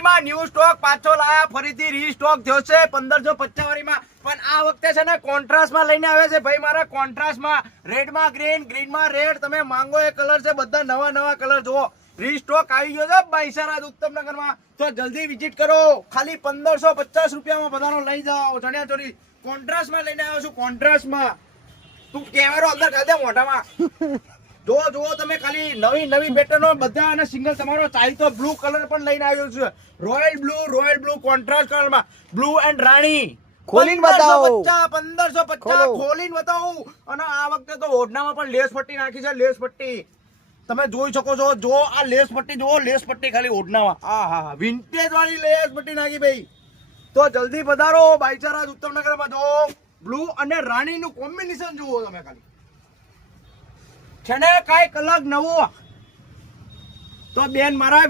વાળીમાં new stock પાછો લાયા, ફરીથી રીસ્ટોક થયો છે 1550 વાળીમાં. પણ આ વખતે છે ને કોન્ટ્રાસ્ટમાં લઈને આવે છે ભાઈ મારા. કોન્ટ્રાસ્ટમાં રેડમાં ગ્રીન, ગ્રીનમાં રેડ, તમે માંગો એ કલર છે. બધા નવા નવા કલર જુઓ. રીસ્ટોક આવી ગયો છે ભાઈસારાજ ઉત્તમનગરમાં. તો જલ્દી વિઝિટ કરો. ખાલી 1550 રૂપિયામાં બધાનો લઈ જાઓ. ચણિયા ચોરી કોન્ટ્રાસ્ટમાં લઈને આવ્યો છું. કોન્ટ્રાસ્ટમાં તું કેમેરો અંદર કરી દે મોઢામાં. જો તમે ખાલી નવી નવી પેટર્નો બધા અને સિંગલ તમારો ચાહીતો બ્લુ કલર પણ લઈને આવ્યો છે. રોયલ બ્લુ કોન્ટ્રાસ્ટ કલરમાં બ્લુ એન્ડ રાણી. ખોલીને બતાવો. 1550 ખોલીને બતાવો. અને આ વખતે તો ઓઢનામાં પણ લેસ પટ્ટી નાખી છે. લેસ પટ્ટી તમે જોઈ શકો છો. જો આ લેસ પટ્ટી જુઓ, લેસ પટ્ટી ખાલી ઓઢનામાં. હા વિન્ટેજ વાળી લેસ પટ્ટી નાખી ભાઈ. તો જલ્દી પધારો ભાઈચારા ઉત્તમનગરમાં. જો બ્લુ અને રાણીનું કોમ્બિનેશન જુઓ તમે ખાલી. છે ને કાંઈક અલગ નવો. તો બેન મારા